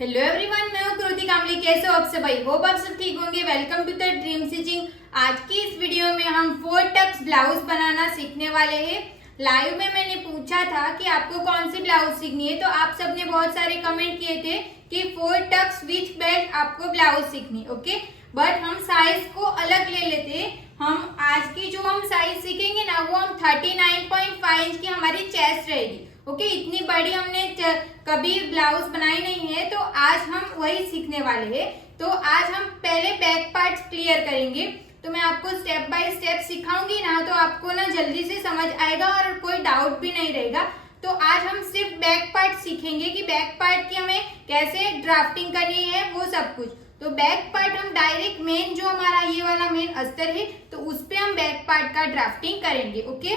Hello everyone, मैं हूं कृति कामली। कैसे हो आप सब? भाई होप आप सब ठीक होंगे। Welcome to the dream stitching. आज की इस वीडियो में हम 4 टक्स ब्लाउज बनाना सीखने वाले हैं। लाइव में मैंने पूछा था कि आपको कौन सी ब्लाउज सीखनी है, तो आप सबने बहुत सारे कमेंट किए थे कि 4 टक्स विथ बेल्ट आपको ब्लाउज सीखनी। ओके, बट हम साइज को अलग ले लेते। हम आज की जो हम साइज सीखेंगे ना, वो हम 39.5 इंच की हमारी चेस्ट रहेगी। ओके, इतनी बड़ी हमने कभी ब्लाउज बनाई नहीं है, तो आज हम वही सीखने वाले हैं। तो आज हम पहले बैक पार्ट क्लियर करेंगे। तो मैं आपको स्टेप बाय स्टेप सिखाऊंगी ना, तो आपको ना जल्दी से समझ आएगा और कोई डाउट भी नहीं रहेगा। तो आज हम सिर्फ बैक पार्ट सीखेंगे कि बैक पार्ट की हमें कैसे ड्राफ्टिंग करनी है, वो सब कुछ। तो बैक पार्ट हम डायरेक्ट मेन जो हमारा ये वाला मेन अस्तर है, तो उस पे हम बैक पार्ट का ड्राफ्टिंग करेंगे। ओके,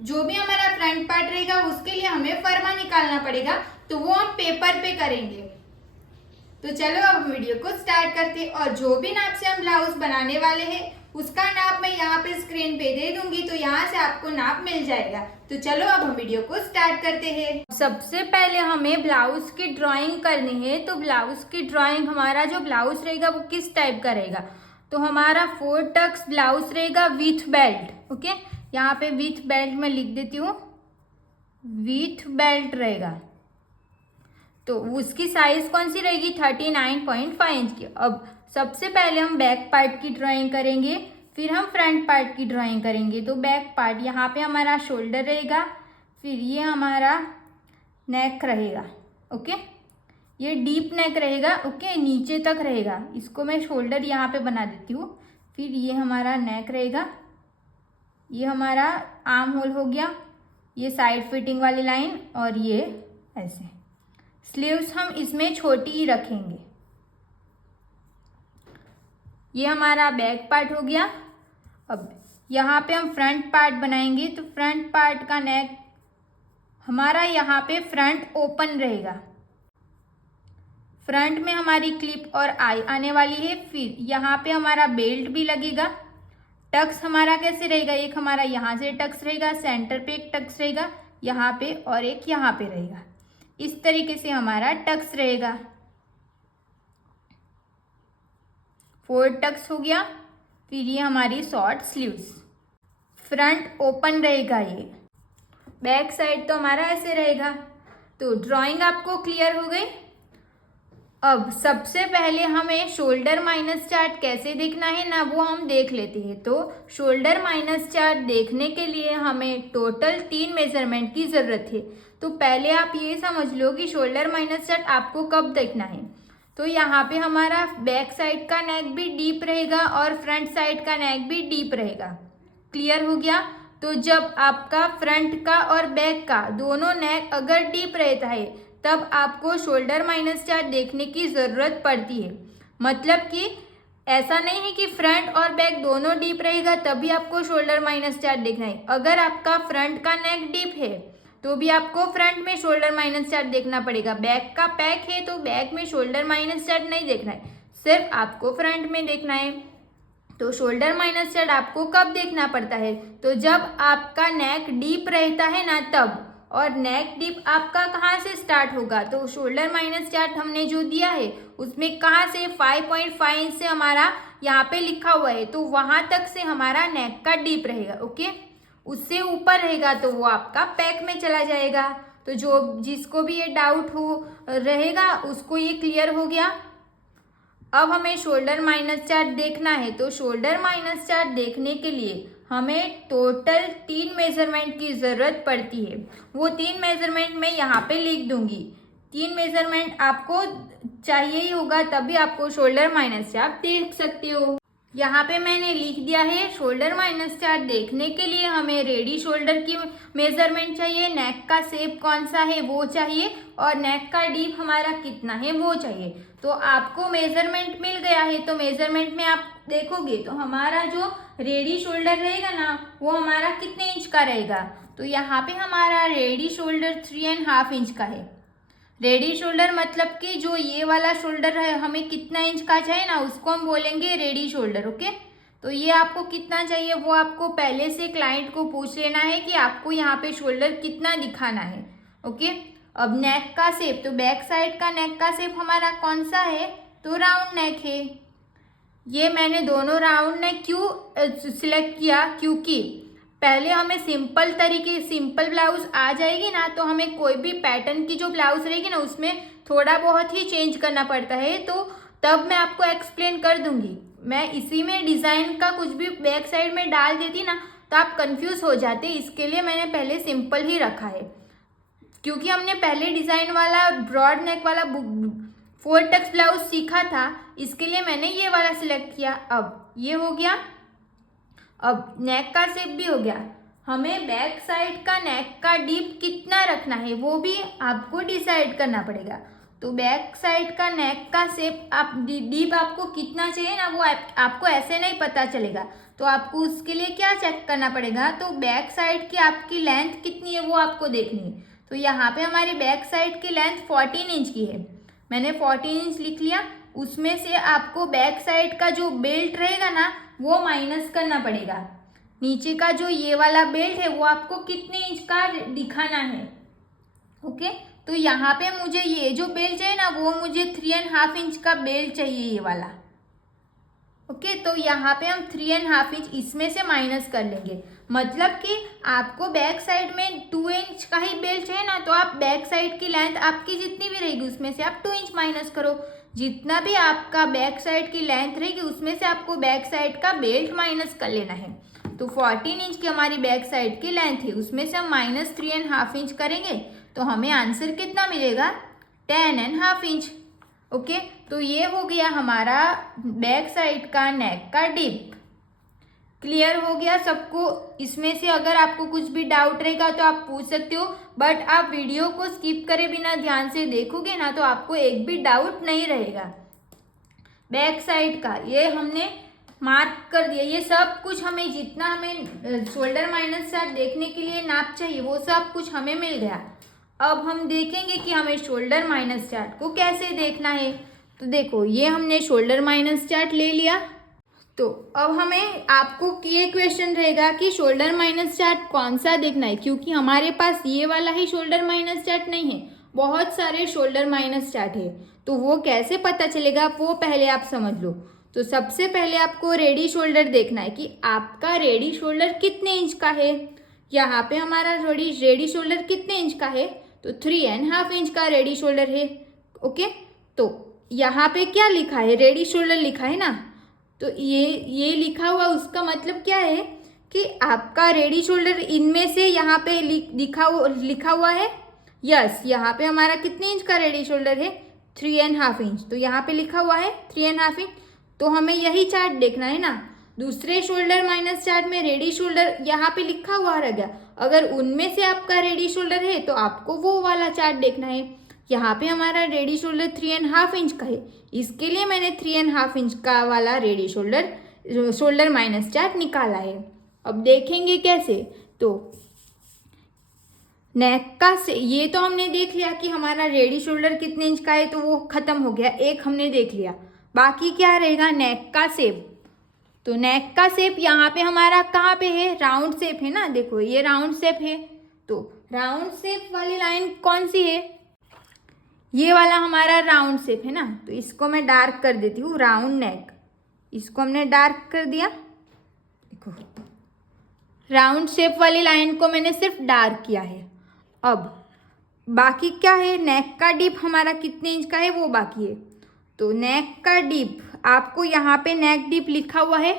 जो भी हमारा फ्रंट पार्ट रहेगा उसके लिए हमें फरमा निकालना पड़ेगा, तो वो हम पेपर पे करेंगे। तो चलो अब वीडियो को स्टार्ट करते हैं। और जो भी नाप से हम ब्लाउज बनाने वाले हैं उसका नाप मैं यहाँ पे स्क्रीन पे दे दूंगी, तो यहाँ से आपको नाप मिल जाएगा। तो चलो अब हम वीडियो को स्टार्ट करते हैं। सबसे पहले हमें ब्लाउज की ड्राइंग करनी है। तो ब्लाउज की ड्राइंग, हमारा जो ब्लाउज रहेगा वो किस टाइप का रहेगा, तो हमारा 4 टक्स ब्लाउज रहेगा विथ बेल्ट। ओके, यहाँ पे विथ बेल्ट में लिख देती हूँ, विथ बेल्ट रहेगा। तो उसकी साइज कौन सी रहेगी? 39.5 इंच की। अब सबसे पहले हम बैक पार्ट की ड्राइंग करेंगे, फिर हम फ्रंट पार्ट की ड्राइंग करेंगे। तो बैक पार्ट, यहाँ पे हमारा शोल्डर रहेगा, फिर ये हमारा नेक रहेगा। ओके, ये डीप नेक रहेगा। ओके, नीचे तक रहेगा। इसको मैं शोल्डर यहाँ पे बना देती हूँ। फिर ये हमारा नेक रहेगा, ये हमारा आर्म होल हो गया, ये साइड फिटिंग वाली लाइन, और ये ऐसे। स्लीव्स हम इसमें छोटी ही रखेंगे। ये हमारा बैक पार्ट हो गया। अब यहाँ पे हम फ्रंट पार्ट बनाएंगे। तो फ्रंट पार्ट का नेक हमारा यहाँ पे फ्रंट ओपन रहेगा। फ्रंट में हमारी क्लिप और आई आने वाली है। फिर यहाँ पे हमारा बेल्ट भी लगेगा। टक्स हमारा कैसे रहेगा? एक हमारा यहाँ से टक्स रहेगा, सेंटर पे एक टक्स रहेगा यहाँ पे, और एक यहाँ पे रहेगा। इस तरीके से हमारा टक्स रहेगा। 4 टक्स हो गया। फिर ये हमारी शॉर्ट स्लीव्स, फ्रंट ओपन रहेगा। ये बैक साइड तो हमारा ऐसे रहेगा। तो ड्राइंग आपको क्लियर हो गई। अब सबसे पहले हमें शोल्डर माइनस चार्ट कैसे देखना है ना, वो हम देख लेते हैं। तो शोल्डर माइनस चार्ट देखने के लिए हमें टोटल 3 मेजरमेंट की ज़रूरत है। तो पहले आप ये समझ लो कि शोल्डर माइनस चार्ट आपको कब देखना है। तो यहाँ पे हमारा बैक साइड का नेक भी डीप रहेगा और फ्रंट साइड का नेक भी डीप रहेगा। क्लियर हो गया? तो जब आपका फ्रंट का और बैक का दोनों नेक अगर डीप रहता है, तब आपको शोल्डर माइनस चार्ट देखने की ज़रूरत पड़ती है। मतलब कि ऐसा नहीं है कि फ्रंट और बैक दोनों डीप रहेगा तभी आपको शोल्डर माइनस चार्ट देखना है। अगर आपका फ्रंट का नेक डीप है तो भी आपको फ्रंट में शोल्डर माइनस चार्ट देखना पड़ेगा। बैक का पैक है तो बैक में शोल्डर माइनस चार्ट नहीं देखना है, सिर्फ आपको फ्रंट में देखना है। तो शोल्डर माइनस चार्ट आपको कब देखना पड़ता है? तो जब आपका नेक डीप रहता है ना, तब। और नेक डीप आपका कहाँ से स्टार्ट होगा? तो शोल्डर माइनस चार्ट हमने जो दिया है उसमें कहाँ से 5.5 इंच से हमारा यहाँ पे लिखा हुआ है, तो वहाँ तक से हमारा नेक का डीप रहेगा। ओके, उससे ऊपर रहेगा तो वो आपका पैक में चला जाएगा। तो जो जिसको भी ये डाउट हो रहेगा उसको ये क्लियर हो गया। अब हमें शोल्डर माइनस चार्ट देखना है। तो शोल्डर माइनस चार्ट देखने के लिए हमें टोटल 3 मेजरमेंट की ज़रूरत पड़ती है। वो 3 मेजरमेंट मैं यहाँ पे लिख दूंगी। 3 मेजरमेंट आपको चाहिए ही होगा, तभी आपको शोल्डर माइनस चार्ट देख सकते हो। यहाँ पे मैंने लिख दिया है। शोल्डर माइनस चार्ट देखने के लिए हमें रेडी शोल्डर की मेजरमेंट चाहिए, नेक का शेप कौन सा है वो चाहिए, और नेक का डीप हमारा कितना है वो चाहिए। तो आपको मेजरमेंट मिल गया है, तो मेजरमेंट में आप देखोगे तो हमारा जो रेडी शोल्डर रहेगा ना, वो हमारा कितने इंच का रहेगा? तो यहाँ पे हमारा रेडी शोल्डर 3.5 इंच का है। रेडी शोल्डर मतलब कि जो ये वाला शोल्डर है हमें कितना इंच का चाहिए ना, उसको हम बोलेंगे रेडी शोल्डर। ओके, तो ये आपको कितना चाहिए वो आपको पहले से क्लाइंट को पूछ लेना है कि आपको यहाँ पे शोल्डर कितना दिखाना है। ओके, अब नेक का शेप, तो बैक साइड का नेक का शेप हमारा कौन सा है, तो राउंड नेक है। ये मैंने दोनों राउंड नेक क्यों सिलेक्ट किया, क्योंकि पहले हमें सिंपल ब्लाउज आ जाएगी ना, तो हमें कोई भी पैटर्न की जो ब्लाउज रहेगी ना उसमें थोड़ा बहुत ही चेंज करना पड़ता है, तो तब मैं आपको एक्सप्लेन कर दूंगी। मैं इसी में डिज़ाइन का कुछ भी बैक साइड में डाल देती ना तो आप कंफ्यूज हो जाते, इसके लिए मैंने पहले सिंपल ही रखा है। क्योंकि हमने पहले डिज़ाइन वाला ब्रॉड नेक वाला 4 टक्स ब्लाउज सीखा था, इसके लिए मैंने ये वाला सिलेक्ट किया। अब ये हो गया, अब नेक का शेप भी हो गया। हमें बैक साइड का नेक का डीप कितना रखना है वो भी आपको डिसाइड करना पड़ेगा। तो बैक साइड का नेक का शेप आप डीप आपको कितना चाहिए ना, वो आपको ऐसे नहीं पता चलेगा, तो आपको उसके लिए क्या चेक करना पड़ेगा, तो बैक साइड की आपकी लेंथ कितनी है वो आपको देखनी है। तो यहाँ पे हमारी बैक साइड की लेंथ 14 इंच की है, मैंने 14 इंच लिख लिया। उसमें से आपको बैक साइड का जो बेल्ट रहेगा ना वो माइनस करना पड़ेगा। नीचे का जो ये वाला बेल्ट है वो आपको कितने इंच का दिखाना है, ओके। तो यहाँ पे मुझे ये जो बेल्ट चाहिए ना वो मुझे 3.5 इंच का बेल्ट चाहिए, ये वाला, ओके। तो यहाँ पे हम 3.5 इंच इसमें से माइनस कर लेंगे। मतलब कि आपको बैक साइड में 2 इंच का ही बेल्ट चाहिए ना, तो आप बैक साइड की लेंथ आपकी जितनी भी रहेगी उसमें से आप 2 इंच माइनस करो। जितना भी आपका बैक साइड की लेंथ रहेगी उसमें से आपको बैक साइड का बेल्ट माइनस कर लेना है। तो 14 इंच की हमारी बैक साइड की लेंथ है, उसमें से हम माइनस 3.5 इंच करेंगे तो हमें आंसर कितना मिलेगा, 10.5 इंच, ओके। तो ये हो गया हमारा बैक साइड का नेक का डीप। क्लियर हो गया सबको? इसमें से अगर आपको कुछ भी डाउट रहेगा तो आप पूछ सकते हो, बट आप वीडियो को स्किप करे बिना ध्यान से देखोगे ना तो आपको एक भी डाउट नहीं रहेगा। बैक साइड का ये हमने मार्क कर दिया, ये सब कुछ हमें जितना हमें शोल्डर माइनस चार्ट देखने के लिए नाप चाहिए वो सब कुछ हमें मिल गया। अब हम देखेंगे कि हमें शोल्डर माइनस चार्ट को कैसे देखना है। तो देखो ये हमने शोल्डर माइनस चार्ट ले लिया, तो अब हमें आपको ये क्वेश्चन रहेगा कि शोल्डर माइनस चार्ट कौन सा देखना है, क्योंकि हमारे पास ये वाला ही शोल्डर माइनस चार्ट नहीं है, बहुत सारे शोल्डर माइनस चार्ट है। तो वो कैसे पता चलेगा वो पहले आप समझ लो। तो सबसे पहले आपको रेडी शोल्डर देखना है कि आपका रेडी शोल्डर कितने इंच का है। यहाँ पे हमारा रेडी शोल्डर कितने इंच का है, तो 3.5 इंच का रेडी शोल्डर है, ओके। तो यहाँ पे क्या लिखा है, रेडी शोल्डर लिखा है ना, तो ये लिखा हुआ उसका मतलब क्या है कि आपका रेडी शोल्डर इनमें से यहाँ पे लिखा हुआ है। यस, यहाँ पे हमारा कितने इंच का रेडी शोल्डर है, 3.5 इंच। तो यहाँ पे लिखा हुआ है 3.5 इंच, तो हमें यही चार्ट देखना है ना। दूसरे शोल्डर माइनस चार्ट में रेडी शोल्डर यहाँ पे लिखा हुआ रह गया, अगर उनमें से आपका रेडी शोल्डर है तो आपको वो वाला चार्ट देखना है। यहाँ पे हमारा रेडी शोल्डर 3.5 इंच का है, इसके लिए मैंने 3.5 इंच का वाला रेडी शोल्डर माइनस चार्ट निकाला है। अब देखेंगे कैसे, तो नेक का से ये तो हमने देख लिया कि हमारा रेडी शोल्डर कितने इंच का है, तो वो खत्म हो गया, एक हमने देख लिया। बाकी क्या रहेगा, नेक का शेप। तो नेक का शेप यहाँ पे हमारा कहाँ पे है, राउंड शेप है ना, देखो ये राउंड शेप है। तो राउंड शेप वाली लाइन कौन सी है, ये वाला हमारा राउंड शेप है ना, तो इसको मैं डार्क कर देती हूँ, राउंड नेक, इसको हमने डार्क कर दिया। देखो राउंड शेप वाली लाइन को मैंने सिर्फ डार्क किया है। अब बाकी क्या है, नेक का डीप हमारा कितने इंच का है वो बाकी है। तो नेक का डीप आपको यहाँ पे नेक डीप लिखा हुआ है,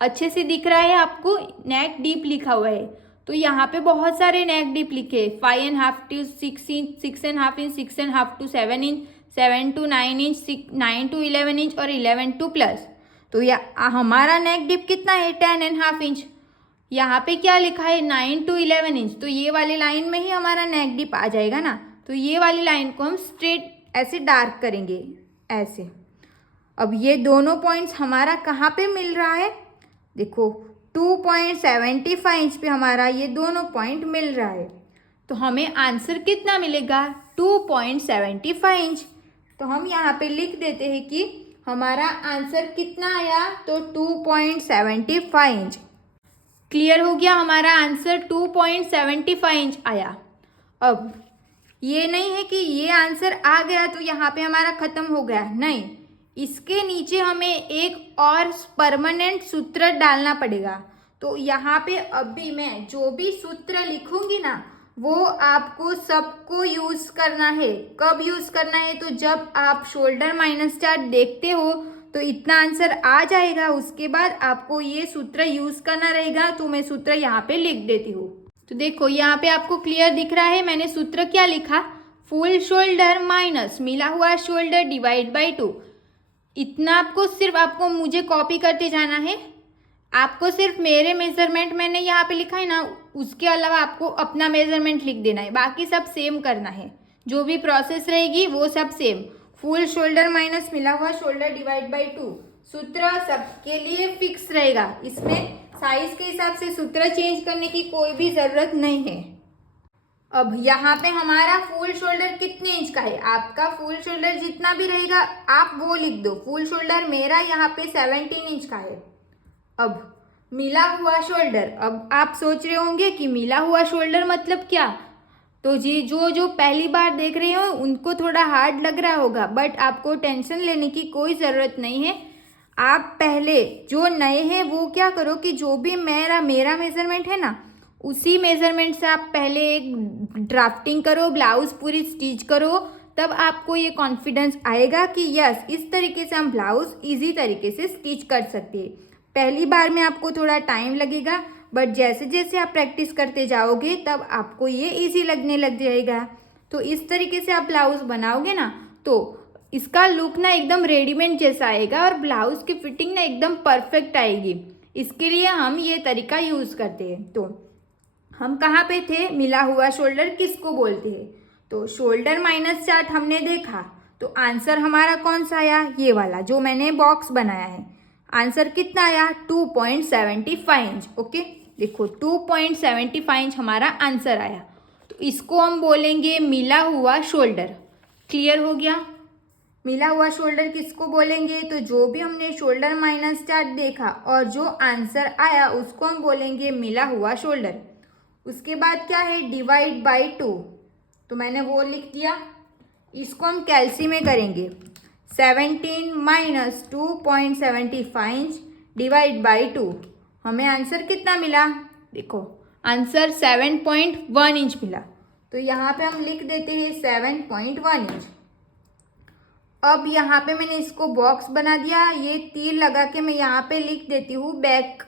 अच्छे से दिख रहा है आपको, नेक डीप लिखा हुआ है। तो यहाँ पे बहुत सारे नेक डीप लिखे, 5.5 to 6 inch, 6.5 inch, 6.5 to 7 inch, 7 to 9 inch, 9 to 11 inch और 11 to प्लस। तो हमारा नेक डीप कितना है, 10.5 इंच। यहाँ पे क्या लिखा है, 9 to 11 इंच, तो ये वाली लाइन में ही हमारा नेक डीप आ जाएगा ना। तो ये वाली लाइन को हम स्ट्रेट ऐसे डार्क करेंगे ऐसे। अब ये दोनों पॉइंट्स हमारा कहाँ पे मिल रहा है, देखो 2.75 इंच पे हमारा ये दोनों पॉइंट मिल रहा है। तो हमें आंसर कितना मिलेगा, 2.75 इंच। तो हम यहाँ पे लिख देते हैं कि हमारा आंसर कितना आया, तो 2.75 इंच। क्लियर हो गया, हमारा आंसर 2.75 इंच आया। अब ये नहीं है कि ये आंसर आ गया तो यहाँ पे हमारा खत्म हो गया, नहीं, इसके नीचे हमें एक और परमानेंट सूत्र डालना पड़ेगा। तो यहाँ पे अभी मैं जो भी सूत्र लिखूंगी ना वो आपको सबको यूज करना है। कब यूज करना है? तो जब आप शोल्डर माइनस चार्ट देखते हो तो इतना आंसर आ जाएगा, उसके बाद आपको ये सूत्र यूज करना रहेगा। तो मैं सूत्र यहाँ पे लिख देती हूँ। तो देखो यहाँ पे आपको क्लियर दिख रहा है, मैंने सूत्र क्या लिखा, फुल शोल्डर माइनस मिला हुआ शोल्डर डिवाइड बाई 2। इतना आपको मुझे कॉपी करते जाना है। आपको सिर्फ मेरे मेजरमेंट मैंने यहाँ पे लिखा है ना, उसके अलावा आपको अपना मेजरमेंट लिख देना है, बाकी सब सेम करना है। जो भी प्रोसेस रहेगी वो सब सेम। फुल शोल्डर माइनस मिला हुआ शोल्डर डिवाइड बाई 2, सूत्र सबके लिए फिक्स रहेगा। इसमें साइज के हिसाब से सूत्र चेंज करने की कोई भी ज़रूरत नहीं है। अब यहाँ पे हमारा फुल शोल्डर कितने इंच का है? आपका फुल शोल्डर जितना भी रहेगा आप वो लिख दो। फुल शोल्डर मेरा यहाँ पे 17 इंच का है। अब मिला हुआ शोल्डर, अब आप सोच रहे होंगे कि मिला हुआ शोल्डर मतलब क्या? तो जी जो पहली बार देख रहे हो उनको थोड़ा हार्ड लग रहा होगा, बट आपको टेंशन लेने की कोई ज़रूरत नहीं है। आप पहले जो नए हैं वो क्या करो कि जो भी मेरा मेजरमेंट है ना उसी मेजरमेंट से आप पहले एक ड्राफ्टिंग करो, ब्लाउज पूरी स्टिच करो, तब आपको ये कॉन्फिडेंस आएगा कि यस इस तरीके से हम ब्लाउज इजी तरीके से स्टिच कर सकते हैं। पहली बार में आपको थोड़ा टाइम लगेगा, बट जैसे जैसे आप प्रैक्टिस करते जाओगे तब आपको ये इजी लगने लग जाएगा। तो इस तरीके से आप ब्लाउज बनाओगे ना तो इसका लुक ना एकदम रेडीमेड जैसा आएगा और ब्लाउज की फिटिंग ना एकदम परफेक्ट आएगी। इसके लिए हम ये तरीका यूज़ करते हैं। तो हम कहाँ पे थे? मिला हुआ शोल्डर किसको बोलते हैं? तो शोल्डर माइनस चार्ट हमने देखा तो आंसर हमारा कौन सा आया? ये वाला जो मैंने बॉक्स बनाया है। आंसर कितना आया? 2.75 इंच। ओके, देखो 2.75 इंच हमारा आंसर आया। तो इसको हम बोलेंगे मिला हुआ शोल्डर। क्लियर हो गया? मिला हुआ शोल्डर किसको बोलेंगे? तो जो भी हमने शोल्डर माइनस चार्ट देखा और जो आंसर आया उसको हम बोलेंगे मिला हुआ शोल्डर। उसके बाद क्या है? डिवाइड बाई 2, तो मैंने वो लिख दिया। इसको हम कैलसी में करेंगे। 17 माइनस 2.75 इंच डिवाइड बाई 2, हमें आंसर कितना मिला? देखो आंसर 7.1 इंच मिला। तो यहाँ पे हम लिख देते हैं 7.1 इंच। अब यहाँ पे मैंने इसको बॉक्स बना दिया, ये तीर लगा के मैं यहाँ पे लिख देती हूँ बैक।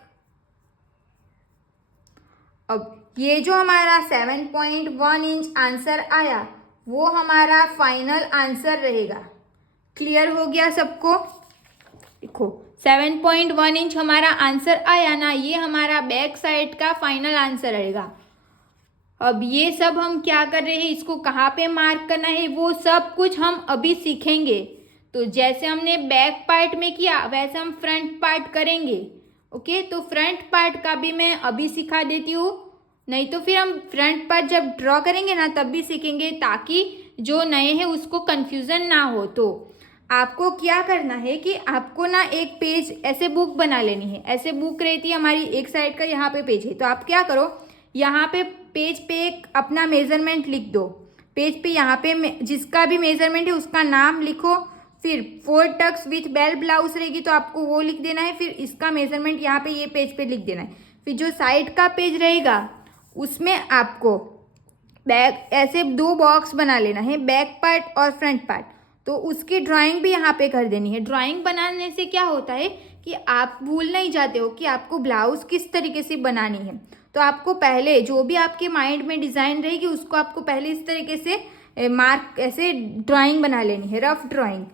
अब ये जो हमारा 7.1 इंच आंसर आया वो हमारा फाइनल आंसर रहेगा। क्लियर हो गया सबको? देखो 7.1 इंच हमारा आंसर आया ना, ये हमारा बैक साइड का फाइनल आंसर रहेगा। अब ये सब हम क्या कर रहे हैं, इसको कहाँ पे मार्क करना है वो सब कुछ हम अभी सीखेंगे। तो जैसे हमने बैक पार्ट में किया वैसे हम फ्रंट पार्ट करेंगे। ओके, तो फ्रंट पार्ट का भी मैं अभी सिखा देती हूँ, नहीं तो फिर हम फ्रंट पार्ट जब ड्रॉ करेंगे ना तब भी सीखेंगे, ताकि जो नए हैं उसको कन्फ्यूज़न ना हो। तो आपको क्या करना है कि आपको ना एक पेज ऐसे बुक बना लेनी है। ऐसे बुक रहती है हमारी, एक साइड का यहाँ पे पेज है, तो आप क्या करो यहाँ पे पेज पे एक अपना मेज़रमेंट लिख दो। पेज पे यहाँ पे जिसका भी मेज़रमेंट है उसका नाम लिखो, फिर 4 टक्स विथ बेल ब्लाउज रहेगी तो आपको वो लिख देना है, फिर इसका मेज़रमेंट यहाँ पे ये पेज पे लिख देना है। फिर जो साइड का पेज रहेगा उसमें आपको बैक ऐसे 2 बॉक्स बना लेना है, बैक पार्ट और फ्रंट पार्ट। तो उसकी ड्राइंग भी यहाँ पे कर देनी है। ड्राइंग बनाने से क्या होता है कि आप भूल नहीं जाते हो कि आपको ब्लाउज किस तरीके से बनानी है। तो आपको पहले जो भी आपके माइंड में डिज़ाइन रहेगी उसको आपको पहले इस तरीके से मार्क ऐसे ड्राइंग बना लेनी है, रफ ड्राइंग।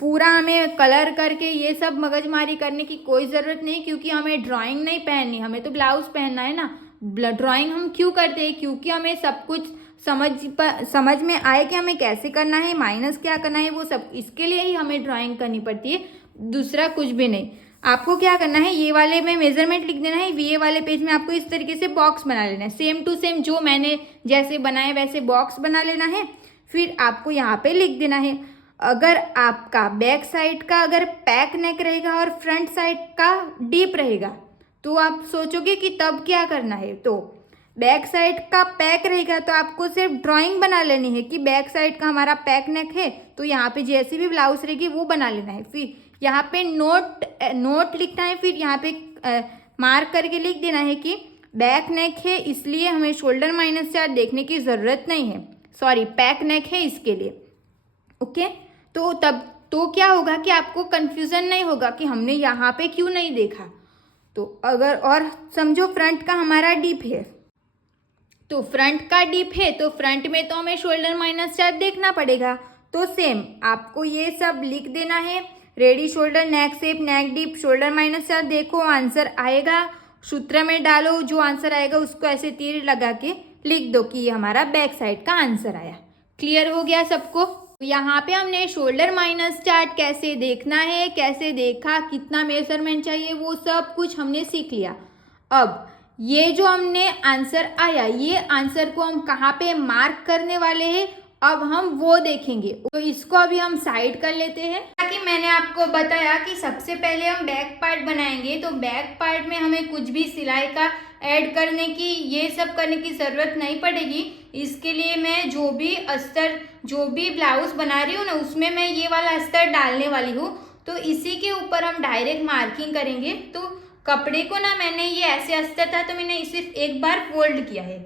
पूरा हमें कलर करके ये सब मगजमारी करने की कोई ज़रूरत नहीं, क्योंकि हमें ड्राइंग नहीं पहननी, हमें तो ब्लाउज पहनना है ना। ड्राइंग हम क्यों करते हैं? क्योंकि हमें सब कुछ समझ में आए कि हमें कैसे करना है, माइनस क्या करना है, वो सब इसके लिए ही हमें ड्राइंग करनी पड़ती है, दूसरा कुछ भी नहीं। आपको क्या करना है, ये वाले में मेजरमेंट लिख देना है, ये वाले पेज में आपको इस तरीके से बॉक्स बना लेना है। सेम टू सेम जो मैंने जैसे बनाए वैसे बॉक्स बना लेना है। फिर आपको यहाँ पे लिख देना है। अगर आपका बैक साइड का अगर पैक नेक रहेगा और फ्रंट साइड का डीप रहेगा तो आप सोचोगे कि तब क्या करना है। तो बैक साइड का पैक रहेगा तो आपको सिर्फ ड्राइंग बना लेनी है कि बैक साइड का हमारा पैक नेक है, तो यहाँ पे जैसी भी ब्लाउज रहेगी वो बना लेना है। फिर यहाँ पे नोट लिखना है, फिर यहाँ पे मार्क करके लिख देना है कि बैक नेक है इसलिए हमें शोल्डर -4 देखने की ज़रूरत नहीं है, सॉरी पैक नेक है इसके लिए। ओके, तो तब तो क्या होगा कि आपको कन्फ्यूज़न नहीं होगा कि हमने यहाँ पे क्यों नहीं देखा। तो अगर और समझो फ्रंट का हमारा डीप है, तो फ्रंट का डीप है तो फ्रंट में तो हमें शोल्डर -4 देखना पड़ेगा। तो सेम आपको ये सब लिख देना है, रेडी शोल्डर नेक शेप नेक डीप शोल्डर -4 देखो आंसर आएगा, सूत्र में डालो, जो आंसर आएगा उसको ऐसे तीर लगा के लिख दो कि ये हमारा बैक साइड का आंसर आया। क्लियर हो गया सबको? यहाँ पे हमने शोल्डर -4 कैसे देखना है, कैसे देखा, कितना मेजरमेंट चाहिए, वो सब कुछ हमने सीख लिया। अब ये जो हमने आंसर आया, ये आंसर को हम कहाँ पे मार्क करने वाले हैं अब हम वो देखेंगे। तो इसको अभी हम साइड कर लेते हैं। ताकि मैंने आपको बताया कि सबसे पहले हम बैक पार्ट बनाएंगे, तो बैक पार्ट में हमें कुछ भी सिलाई का ऐड करने की, ये सब करने की ज़रूरत नहीं पड़ेगी। इसके लिए मैं जो भी अस्तर, जो भी ब्लाउज बना रही हूँ ना, उसमें मैं ये वाला अस्तर डालने वाली हूँ। तो इसी के ऊपर हम डायरेक्ट मार्किंग करेंगे। तो कपड़े को ना मैंने ये ऐसे अस्तर था तो मैंने इसे एक बार फोल्ड किया है,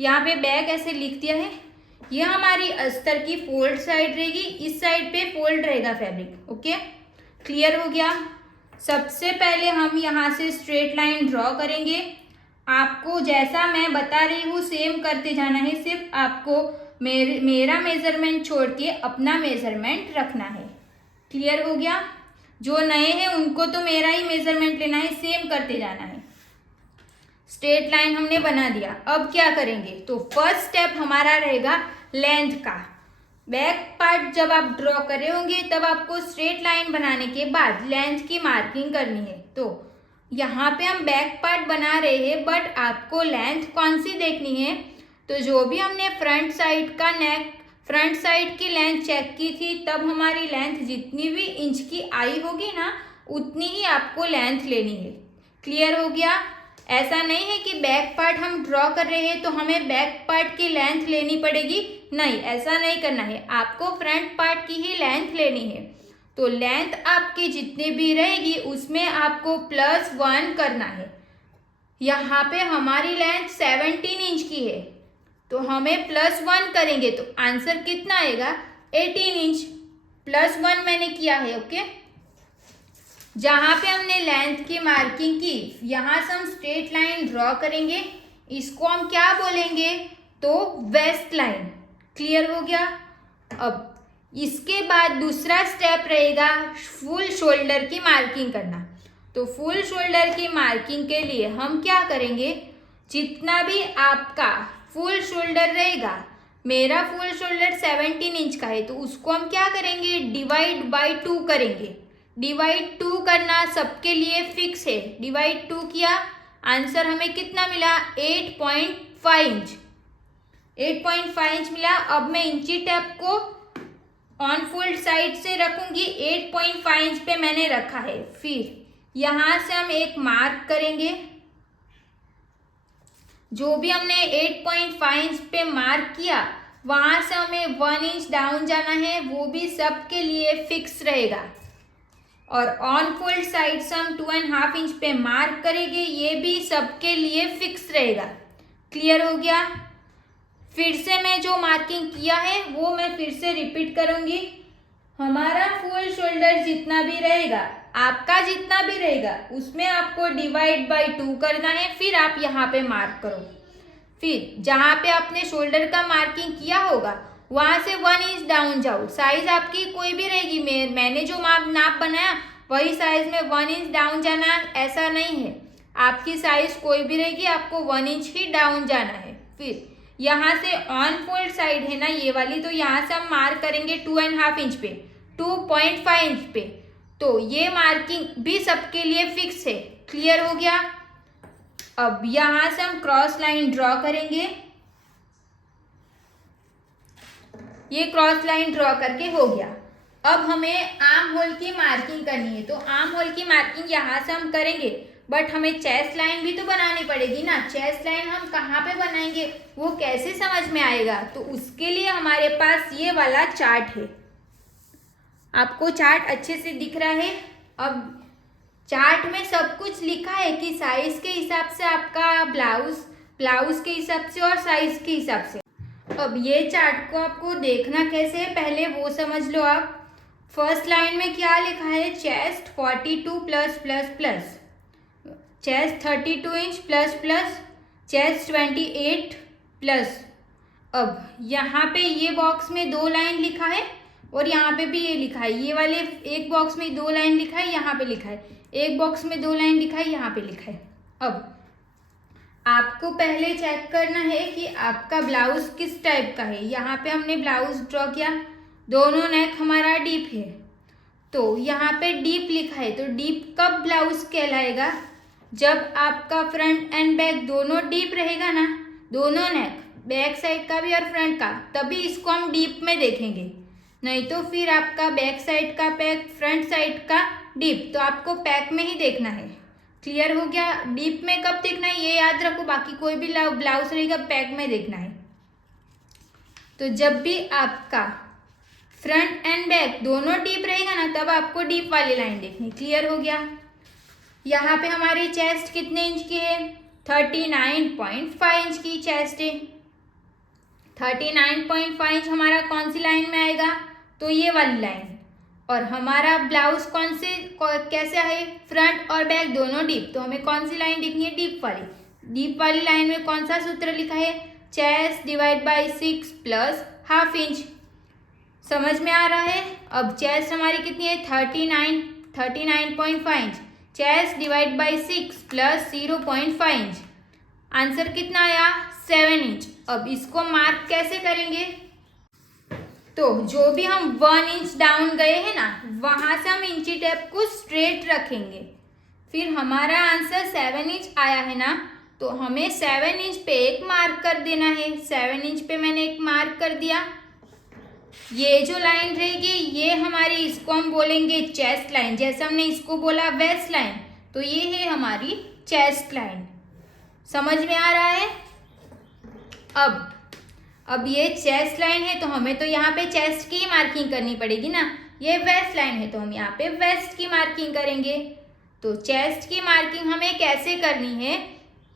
यहाँ पे बैक ऐसे लिख दिया है। ये हमारी अस्तर की फोल्ड साइड रहेगी, इस साइड पे फोल्ड रहेगा फैब्रिक। ओके, क्लियर हो गया? सबसे पहले हम यहाँ से स्ट्रेट लाइन ड्रॉ करेंगे। आपको जैसा मैं बता रही हूँ सेम करते जाना है, सिर्फ आपको मेरा मेजरमेंट छोड़ के अपना मेजरमेंट रखना है। क्लियर हो गया? जो नए हैं उनको तो मेरा ही मेजरमेंट लेना है, सेम करते जाना है। स्ट्रेट लाइन हमने बना दिया, अब क्या करेंगे? तो फर्स्ट स्टेप हमारा रहेगा लेंथ का। बैक पार्ट जब आप ड्रॉ कर रहे होंगे तब आपको स्ट्रेट लाइन बनाने के बाद लेंथ की मार्किंग करनी है। तो यहाँ पे हम बैक पार्ट बना रहे हैं, बट आपको लेंथ कौन सी देखनी है? तो जो भी हमने फ्रंट साइड का नेक, फ्रंट साइड की लेंथ चेक की थी, तब हमारी लेंथ जितनी भी इंच की आई होगी ना, उतनी ही आपको लेंथ लेनी है। क्लियर हो गया? ऐसा नहीं है कि बैक पार्ट हम ड्रॉ कर रहे हैं तो हमें बैक पार्ट की लेंथ लेनी पड़ेगी, नहीं, ऐसा नहीं करना है। आपको फ्रंट पार्ट की ही लेंथ लेनी है। तो लेंथ आपकी जितनी भी रहेगी उसमें आपको +1 करना है। यहाँ पे हमारी लेंथ 17 इंच की है, तो हमें +1 करेंगे तो आंसर कितना आएगा? 18 इंच। +1 मैंने किया है। ओके, जहाँ पे हमने लेंथ की मार्किंग की, यहाँ से हम स्ट्रेट लाइन ड्रॉ करेंगे। इसको हम क्या बोलेंगे? तो वेस्ट लाइन। क्लियर हो गया? अब इसके बाद दूसरा स्टेप रहेगा फुल शोल्डर की मार्किंग करना। तो फुल शोल्डर की मार्किंग के लिए हम क्या करेंगे? जितना भी आपका फुल शोल्डर रहेगा, मेरा फुल शोल्डर 17 इंच का है, तो उसको हम क्या करेंगे? डिवाइड बाई 2 करेंगे। डिवाइड 2 करना सबके लिए फिक्स है। डिवाइड 2 किया, आंसर हमें कितना मिला? 8.5 इंच। 8.5 इंच मिला। अब मैं इंची टेप को ऑन फोल्ड साइड से रखूंगी, 8.5 इंच पे मैंने रखा है। फिर यहाँ से हम एक मार्क करेंगे। जो भी हमने 8.5 इंच पे मार्क किया, वहाँ से हमें 1 इंच डाउन जाना है, वो भी सबके लिए फिक्स रहेगा। और ऑन फोल्ड साइड से हम 2.5 इंच पे मार्क करेंगे, ये भी सबके लिए फिक्स रहेगा। क्लियर हो गया? फिर से मैं जो मार्किंग किया है वो मैं फिर से रिपीट करूंगी। हमारा फुल शोल्डर जितना भी रहेगा, आपका जितना भी रहेगा, उसमें आपको डिवाइड बाई 2 करना है। फिर आप यहाँ पे मार्क करो। फिर जहाँ पे आपने शोल्डर का मार्किंग किया होगा वहाँ से 1 इंच डाउन जाओ। साइज आपकी कोई भी रहेगी, मैंने जो नाप बनाया वही साइज में 1 इंच डाउन जाना, ऐसा नहीं है। आपकी साइज कोई भी रहेगी, आपको 1 इंच ही डाउन जाना है। फिर यहाँ से ऑन फोल्ड साइड है ना ये वाली, तो यहाँ से हम मार्क करेंगे 2.5 इंच पे, 2.5 इंच पे। तो ये मार्किंग भी सबके लिए फिक्स है। क्लियर हो गया? अब यहाँ से हम क्रॉस लाइन ड्रॉ करेंगे। ये क्रॉस लाइन ड्रॉ करके हो गया। अब हमें आर्म होल की मार्किंग करनी है। तो आर्म होल की मार्किंग यहाँ से हम करेंगे, बट हमें चेस्ट लाइन भी तो बनानी पड़ेगी ना। चेस्ट लाइन हम कहाँ पे बनाएंगे, वो कैसे समझ में आएगा? तो उसके लिए हमारे पास ये वाला चार्ट है। आपको चार्ट अच्छे से दिख रहा है? अब चार्ट में सब कुछ लिखा है कि साइज के हिसाब से आपका ब्लाउज के हिसाब से और साइज के हिसाब से। अब ये चार्ट को आपको देखना कैसे है पहले वो समझ लो आप। फर्स्ट लाइन में क्या लिखा है, chest 42 plus plus plus, chest 32 inch plus plus, chest 28 plus. अब यहाँ पे ये बॉक्स में 2 लाइन लिखा है और यहाँ पे भी ये लिखा है। ये वाले एक बॉक्स में 2 लाइन लिखा है, यहाँ पे लिखा है। एक बॉक्स में 2 लाइन लिखा है, यहाँ पे लिखा है। अब आपको पहले चेक करना है कि आपका ब्लाउज किस टाइप का है। यहाँ पे हमने ब्लाउज ड्रॉ किया, दोनों नेक हमारा डीप है, तो यहाँ पे डीप लिखा है। तो डीप कब ब्लाउज कहलाएगा, जब आपका फ्रंट एंड बैक दोनों डीप रहेगा ना, दोनों नेक, बैक साइड का भी और फ्रंट का, तभी इसको हम डीप में देखेंगे। नहीं तो फिर आपका बैक साइड का पैक, फ्रंट साइड का डीप, तो आपको पैक में ही देखना है। क्लियर हो गया? डीप में कब देखना है ये याद रखो, बाकी कोई भी ब्लाउज रहेगा पैक में देखना है। तो जब भी आपका फ्रंट एंड बैक दोनों डीप रहेगा ना, तब आपको डीप वाली लाइन देखनी। क्लियर हो गया? यहाँ पे हमारी चेस्ट कितने इंच की है, 39.5 इंच की चेस्ट है। 39.5 इंच हमारा कौन सी लाइन में आएगा, तो ये वाली लाइन। और हमारा ब्लाउज कैसे है, फ्रंट और बैक दोनों डीप, तो हमें कौन सी लाइन दिखनी है, डीप वाली। डीप वाली लाइन में कौन सा सूत्र लिखा है, chest divide by 6 plus half inch. समझ में आ रहा है? अब चेस्ट हमारी कितनी है, 39.5 inch, chest divide by 6 plus 0.5 inch. Answer कितना आया, 7 इंच। अब इसको मार्क कैसे करेंगे, तो जो भी हम 1 इंच डाउन गए हैं ना, वहां से हम इंची टेप को स्ट्रेट रखेंगे। फिर हमारा आंसर 7 इंच आया है ना, तो हमें 7 इंच पे एक मार्क कर देना है। 7 इंच पे मैंने एक मार्क कर दिया। ये जो लाइन रहेगी ये हमारी, इसको हम बोलेंगे चेस्ट लाइन। जैसे हमने इसको बोला वेस्ट लाइन, तो ये है हमारी चेस्ट लाइन। समझ में आ रहा है? अब ये चेस्ट लाइन है, तो हमें तो यहाँ पे चेस्ट की मार्किंग करनी पड़ेगी ना। ये वेस्ट लाइन है, तो हम यहाँ पे वेस्ट की मार्किंग करेंगे। तो चेस्ट की मार्किंग हमें कैसे करनी है,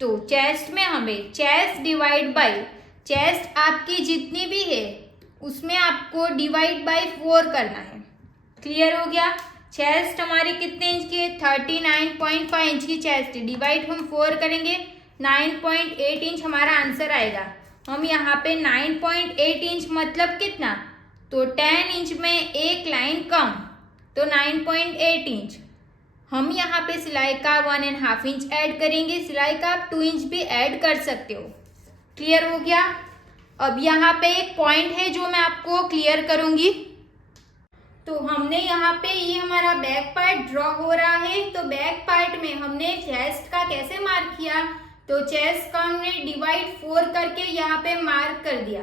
तो चेस्ट में हमें चेस्ट डिवाइड बाई, चेस्ट आपकी जितनी भी है उसमें आपको डिवाइड बाई 4 करना है। क्लियर हो गया? चेस्ट हमारी कितने इंच की है, 39.5 इंच की चेस्ट है, डिवाइड हम 4 करेंगे, 9.8 इंच हमारा आंसर आएगा। हम यहाँ पे 9.8 इंच मतलब कितना, तो 10 इंच में एक लाइन कम, तो 9.8 इंच। हम यहाँ पे सिलाई का 1.5 इंच ऐड करेंगे, सिलाई का आप 2 इंच भी ऐड कर सकते हो। क्लियर हो गया? अब यहाँ पे एक पॉइंट है जो मैं आपको क्लियर करूँगी। तो हमने यहाँ पे ये हमारा बैक पार्ट ड्रॉ हो रहा है, तो बैक पार्ट में हमने चेस्ट का कैसे मार्क किया, तो चेस्ट का हमने डिवाइड 4 करके यहाँ पे मार्क कर दिया।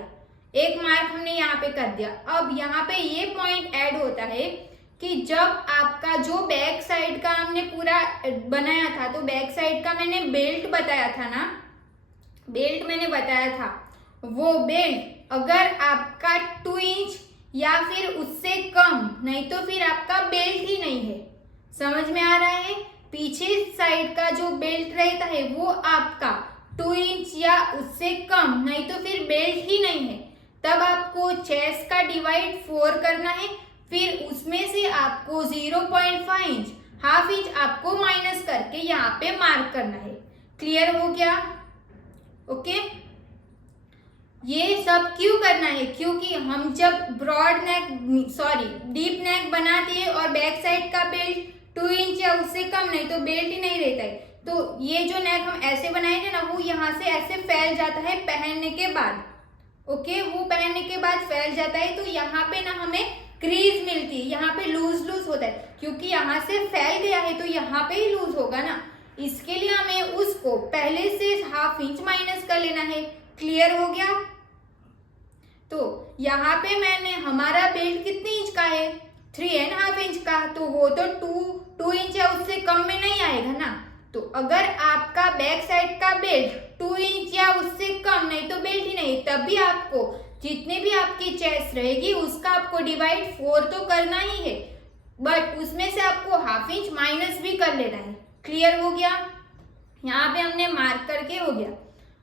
एक मार्क हमने यहाँ पे कर दिया। अब यहाँ पे ये पॉइंट ऐड होता है कि जब आपका जो बैक साइड का हमने पूरा बनाया था, तो बैक साइड का मैंने बेल्ट बताया था ना, बेल्ट मैंने बताया था, वो बेल्ट अगर आपका 2 इंच या फिर उससे कम, नहीं तो फिर आपका बेल्ट ही नहीं है। समझ में आ रहा है? पीछे साइड का जो बेल्ट रहता है वो आपका 2 इंच या उससे कम, नहीं तो फिर बेल्ट ही नहीं है। तब आपको चेस्ट का डिवाइड 4 करना है, फिर उसमें से आपको 0.5 इंच, हाफ इंच आपको माइनस करके यहाँ पे मार्क करना है। क्लियर हो गया? ओके। ये सब क्यों करना है, क्योंकि हम जब डीप नेक बनाते हैं और बैक साइड का बेल्ट 2 इंच या उससे कम, नहीं तो बेल्ट ही नहीं रहता है, तो ये जो नेक हम ऐसे बनाएंगे ना, वो यहाँ से ऐसे फैल जाता है पहनने के बाद। ओके, वो पहनने के बाद फैल जाता है, तो यहाँ पे ना हमें क्रीज मिलती है, यहाँ पे लूज होता है, क्योंकि यहाँ से फैल गया है तो यहाँ पे ही लूज होगा ना। इसके लिए हमें उसको पहले से हाफ इंच माइनस कर लेना है। क्लियर हो गया? तो यहाँ पे मैंने, हमारा बेल्ट कितने इंच का है, 3.5 इंच का, तो वो तो 2 इंच या उससे कम में नहीं आएगा ना, तो अगर आपका बैक साइड का बेल्ट 2 इंच या उससे कम, नहीं तो बेल्ट ही नहीं, तब भी आपको जितने भी आपकी चेस्ट रहेगी उसका आपको डिवाइड 4 तो करना ही है, बट उसमें से आपको हाफ इंच माइनस भी कर लेना है। क्लियर हो गया? यहाँ पे हमने मार्क करके हो गया।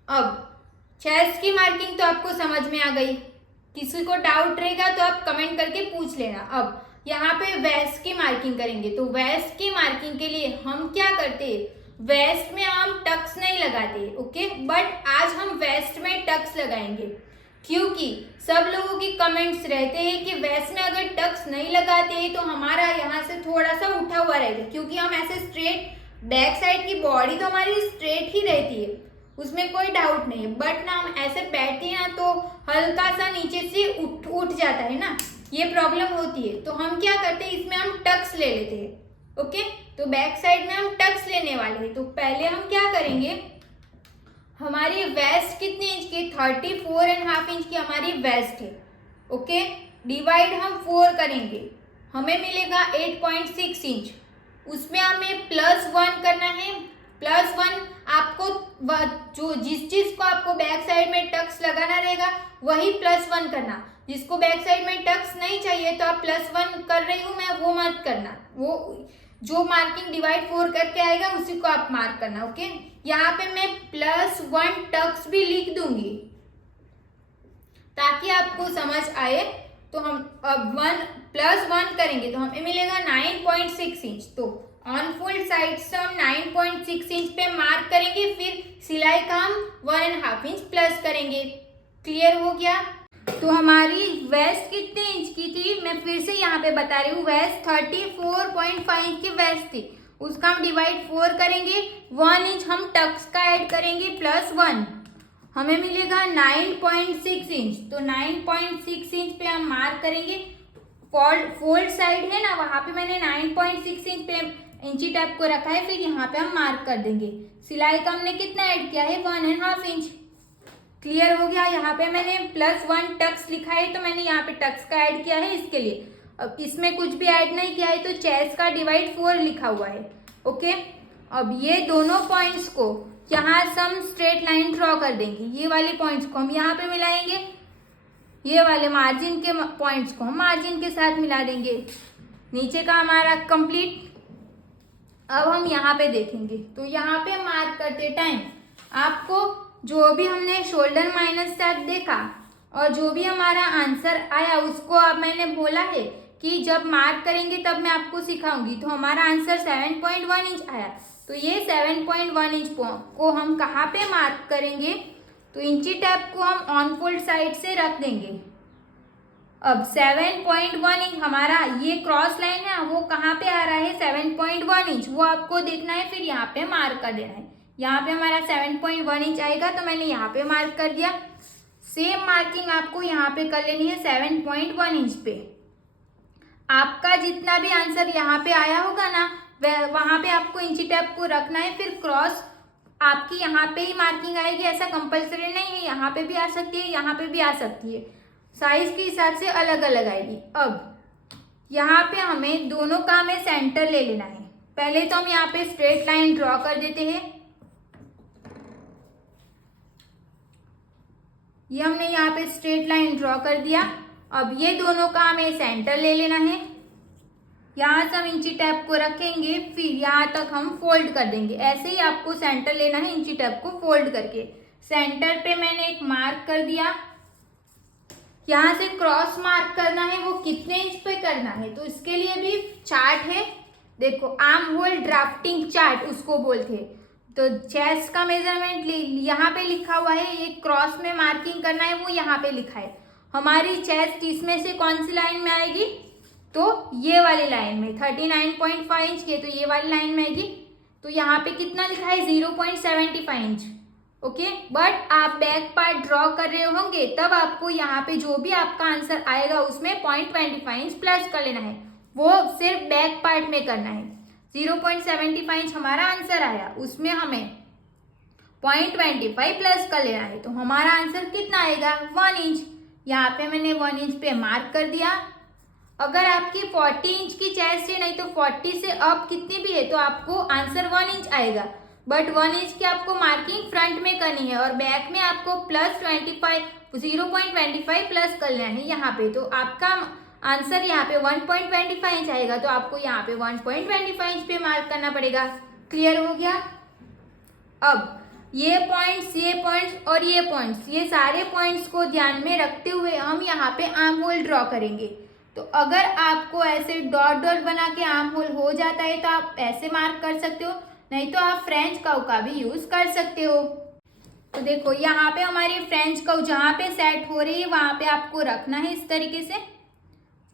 अब चेस्ट की मार्किंग तो आपको समझ में आ गई। किसी को डाउट रहेगा तो आप कमेंट करके पूछ लेना। अब यहाँ पे वेस्ट की मार्किंग करेंगे, तो वेस्ट की मार्किंग के लिए हम क्या करते हैं, वेस्ट में हम टक्स नहीं लगाते, ओके, बट आज हम वेस्ट में टक्स लगाएंगे, क्योंकि सब लोगों की कमेंट्स रहते हैं कि वेस्ट में अगर टक्स नहीं लगाते तो हमारा यहाँ से थोड़ा सा उठा हुआ रहेगा, क्योंकि हम ऐसे स्ट्रेट, बैक साइड की बॉडी तो हमारी स्ट्रेट ही रहती है, उसमें कोई डाउट नहीं है, बट ना हम ऐसे बैठते हैं ना तो हल्का सा नीचे से उठ जाता है ना, ये प्रॉब्लम होती है। तो हम क्या करते हैं, इसमें हम टक्स ले लेते हैं, ओके। तो बैक साइड में हम टक्स लेने वाले हैं। तो पहले हम क्या करेंगे, हमारी वेस्ट कितने इंच की, 34.5 इंच की हमारी वेस्ट है, ओके। डिवाइड हम 4 करेंगे, हमें मिलेगा 8.6 इंच। उसमें हमें +1 करना है। +1 आपको जो जिस चीज को आपको बैक साइड में टक्स लगाना रहेगा वही +1 करना। जिसको बैक साइड में टक्स नहीं चाहिए तो आप +1 कर रही हूँ मैं, वो मत करना। वो जो मार्किंग डिवाइड 4 करके आएगा उसी को आप मार्क करना, ओके। यहाँ पे मैं +1 टक्स भी लिख दूंगी ताकि आपको समझ आए। तो हम अब +1 करेंगे तो हमें मिलेगा 9.6 इंच। तो ऑन फोल्ड साइड से हम 9.6 इंच पे मार्क करेंगे, फिर सिलाई का हम 1.5 इंच प्लस करेंगे। क्लियर हो गया? तो हमारी वेस्ट कितने इंच की थी, मैं फिर से यहाँ पे बता रही हूँ, वेस्ट 34.5 इंच की वेस्ट थी, उसका हम डिवाइड 4 करेंगे, 1 इंच हम टक्स का ऐड करेंगे +1, हमें मिलेगा 9.6 इंच। तो 9.6 इंच पे हम मार्क करेंगे। फोल्ड साइड है ना, वहाँ पे मैंने 9.6 इंच पे इंची टैप को रखा है, फिर यहाँ पे हम मार्क कर देंगे। सिलाई का हमने कितना ऐड किया है, 1.5 इंच। क्लियर हो गया? यहाँ पे मैंने +1 टक्स लिखा है तो मैंने यहाँ पे टक्स का ऐड किया है इसके लिए। अब इसमें कुछ भी ऐड नहीं किया है तो चेस्ट का डिवाइड 4 लिखा हुआ है, ओके। अब ये दोनों पॉइंट्स को यहाँ से हम स्ट्रेट लाइन ड्रॉ कर देंगे। ये वाले पॉइंट्स को हम यहाँ पे मिलाएंगे, ये वाले मार्जिन के पॉइंट्स को हम मार्जिन के साथ मिला देंगे। नीचे का हमारा कंप्लीट। अब हम यहाँ पे देखेंगे, तो यहाँ पे मार्क करते टाइम आपको जो भी हमने शोल्डर माइनस सेट देखा और जो भी हमारा आंसर आया उसको अब मैंने बोला है कि जब मार्क करेंगे तब मैं आपको सिखाऊंगी। तो हमारा आंसर 7.1 इंच आया। तो ये 7.1 इंच को हम कहाँ पे मार्क करेंगे, तो इंची टैप को हम ऑन फोल्ड साइड से रख देंगे। अब 7.1 इंच हमारा ये क्रॉस लाइन है, वो कहाँ पे आ रहा है, 7.1 इंच, वो आपको देखना है, फिर यहाँ पे मार्क कर देना है। यहाँ पे हमारा 7.1 इंच आएगा तो मैंने यहाँ पे मार्क कर दिया। सेम मार्किंग आपको यहाँ पे कर लेनी है 7.1 इंच पे। आपका जितना भी आंसर यहाँ पे आया होगा ना, वहाँ पे आपको इंची टैप को रखना है, फिर क्रॉस आपकी यहाँ पे ही मार्किंग आएगी, ऐसा कंपल्सरी नहीं है, यहाँ पे भी आ सकती है, यहाँ पे भी आ सकती है, साइज के हिसाब से अलग अलग आएगी। अब यहाँ पे हमें दोनों का हमें सेंटर ले लेना है। पहले तो हम यहाँ पे स्ट्रेट लाइन ड्रॉ कर देते हैं। ये हमने यहाँ पे स्ट्रेट लाइन ड्रॉ कर दिया। अब ये दोनों का हमें सेंटर ले लेना है। यहाँ से हम इंची टैप को रखेंगे, फिर यहाँ तक हम फोल्ड कर देंगे। ऐसे ही आपको सेंटर लेना है, इंची टैप को फोल्ड करके। सेंटर पे मैंने एक मार्क कर दिया। यहाँ से क्रॉस मार्क करना है, वो कितने इंच पे करना है, तो इसके लिए भी चार्ट है, देखो आर्म होल ड्राफ्टिंग चार्ट उसको बोलते हैं। तो चेस्ट का मेजरमेंट यहाँ पे लिखा हुआ है, ये क्रॉस में मार्किंग करना है, वो यहाँ पे लिखा है। हमारी चेस्ट इसमें से कौन सी लाइन में आएगी, तो ये वाली लाइन में 39.5 इंच की, तो ये वाली लाइन में आएगी। तो यहाँ पे कितना लिखा है, 0.75 इंच, ओके। बट आप बैक पार्ट ड्रॉ कर रहे होंगे तब आपको यहाँ पे जो भी आपका आंसर आएगा उसमें 0.25 इंच प्लस कर लेना है, वो सिर्फ बैक पार्ट में करना है। 0.75 इंच हमारा आंसर आया, उसमें हमें 0.25 प्लस कर लेना है, तो हमारा आंसर कितना आएगा, 1 इंच। यहाँ पे मैंने 1 इंच पे मार्क कर दिया। अगर आपकी 40 इंच की चेस्ट है, नहीं तो 40 से अप कितनी भी है, तो आपको आंसर 1 इंच आएगा। बट 1 इंच की आपको मार्किंग फ्रंट में करनी है और बैक में आपको +0.25 प्लस करना है यहाँ पे। तो आपका आंसर यहाँ पे 1.25 इंच आएगा, तो आपको यहाँ पे 1.25 इंच पे मार्क करना पड़ेगा। क्लियर हो गया? अब ये पॉइंट्स और ये पॉइंट्स, ये सारे पॉइंट्स को ध्यान में रखते हुए हम यहाँ पे आर्म होल ड्रॉ करेंगे। तो अगर आपको ऐसे डॉट डॉट बना के आर्म होल हो जाता है तो आप ऐसे मार्क कर सकते हो, नहीं तो आप फ्रेंच कर्व का भी यूज कर सकते हो। तो देखो यहाँ पे हमारी फ्रेंच कर्व जहाँ पे सेट हो रही है वहां पे आपको रखना है इस तरीके से।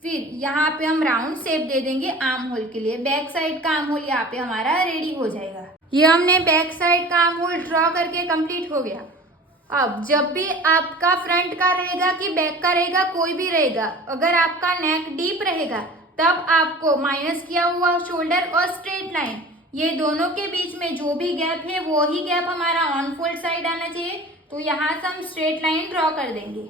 फिर यहाँ पे हम राउंड शेप दे देंगे आर्म होल के लिए। बैक साइड का आर्म होल यहाँ पे हमारा रेडी हो जाएगा। ये हमने बैक साइड का आर्म होल ड्रॉ करके कंप्लीट हो गया। अब जब भी आपका फ्रंट का रहेगा कि बैक का रहेगा, कोई भी रहेगा, अगर आपका नेक डीप रहेगा तब आपको माइनस किया हुआ शोल्डर और स्ट्रेट लाइन, ये दोनों के बीच में जो भी गैप है वो ही गैप हमारा ऑन फोल्ड साइड आना चाहिए। तो यहाँ से हम स्ट्रेट लाइन ड्रॉ कर देंगे।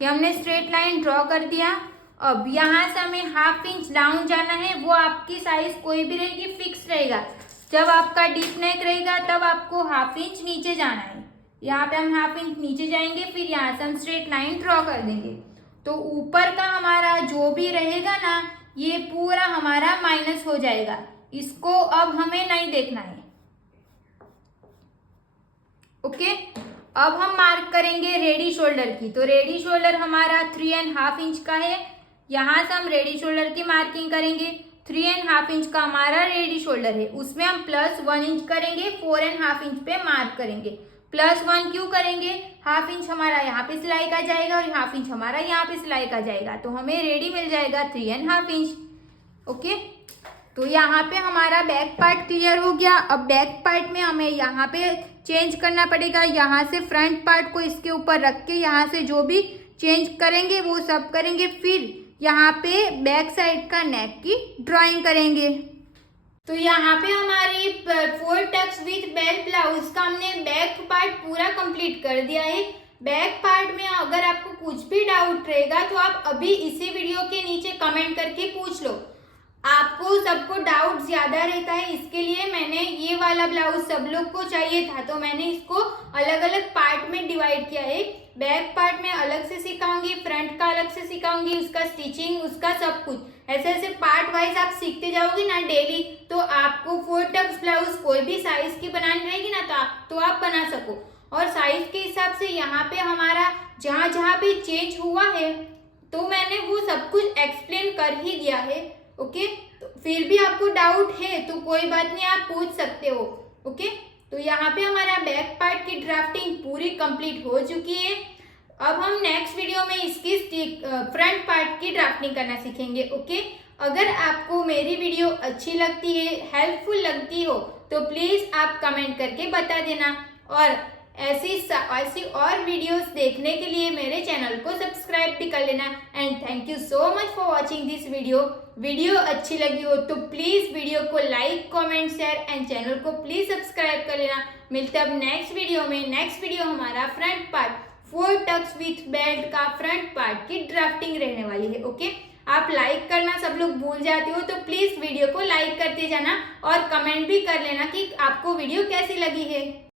ये हमने स्ट्रेट लाइन ड्रॉ कर दिया। अब यहाँ से हमें ½ इंच डाउन जाना है। वो आपकी साइज कोई भी रहेगी, फिक्स रहेगा। जब आपका डीप नेक रहेगा तब आपको ½ इंच नीचे जाना है। यहाँ पे हम ½ इंच नीचे जाएंगे, फिर यहाँ से हम स्ट्रेट लाइन ड्रॉ कर देंगे। तो ऊपर का हमारा जो भी रहेगा ना, ये पूरा हमारा माइनस हो जाएगा। इसको अब हमें नहीं देखना है। ओके, अब हम मार्क करेंगे रेडी शोल्डर की। तो रेडी शोल्डर हमारा 3½ इंच का है। यहाँ से हम रेडी शोल्डर की मार्किंग करेंगे। 3½ इंच का हमारा रेडी शोल्डर है, उसमें हम +1 इंच करेंगे। 4½ इंच पे मार्क करेंगे। +1 क्यों करेंगे? ½ इंच हमारा यहाँ पे सिलाई का जाएगा और ½ इंच हमारा यहाँ पे सिलाई का जाएगा, तो हमें रेडी मिल जाएगा 3½ इंच। ओके, तो यहाँ पे हमारा बैक पार्ट क्लियर हो गया। अब बैक पार्ट में हमें यहाँ पे चेंज करना पड़ेगा। यहाँ से फ्रंट पार्ट को इसके ऊपर रख के यहाँ से जो भी चेंज करेंगे वो सब करेंगे। फिर यहाँ पे बैक साइड का नेक की ड्राइंग करेंगे। तो यहाँ पे हमारी 4 टक्स विथ बेल ब्लाउज का हमने बैक पार्ट पूरा कंप्लीट कर दिया है। बैक पार्ट में अगर आपको कुछ भी डाउट रहेगा तो आप अभी इसी वीडियो के नीचे कमेंट करके पूछ लो। आपको सबको डाउट ज्यादा रहता है, इसके लिए मैंने ये वाला ब्लाउज सब लोग को चाहिए था, तो मैंने इसको अलग अलग पार्ट में डिवाइड किया है। बैक पार्ट में अलग से सिखाऊंगी, फ्रंट का अलग से सिखाऊंगी, उसका स्टिचिंग, उसका सब कुछ ऐसे ऐसे पार्ट वाइज आप सीखते जाओगे ना डेली, तो आपको 4 टक्स ब्लाउज कोई भी साइज की बनानी रहेगी ना तो आप बना सको। और साइज के हिसाब से यहाँ पे हमारा जहाँ जहाँ पे चेंज हुआ है तो मैंने वो सब कुछ एक्सप्लेन कर ही दिया है। ओके, तो फिर भी आपको डाउट है तो कोई बात नहीं, आप पूछ सकते हो। ओके, तो यहाँ पे हमारा बैक पार्ट की ड्राफ्टिंग पूरी कंप्लीट हो चुकी है। अब हम नेक्स्ट वीडियो में इसकी फ्रंट पार्ट की ड्राफ्टिंग करना सीखेंगे। ओके, अगर आपको मेरी वीडियो अच्छी लगती है, हेल्पफुल लगती हो, तो प्लीज आप कमेंट करके बता देना। और ऐसी और वीडियोस देखने के लिए मेरे चैनल को सब्सक्राइब भी कर लेना। And thank you so much for watching this video अच्छी लगी हो तो प्लीज वीडियो को like, comment, share and channel को प्लीज सब्सक्राइब कर लेना। मिलते हैं अब नेक्स्ट वीडियो में। नेक्स्ट वीडियो हमारा front part 4 tucks with belt का फ्रंट पार्ट की ड्राफ्टिंग रहने वाली है। ओके, आप लाइक करना सब लोग भूल जाते हो, तो प्लीज वीडियो को लाइक करते जाना और कमेंट भी कर लेना कि आपको वीडियो कैसी लगी है।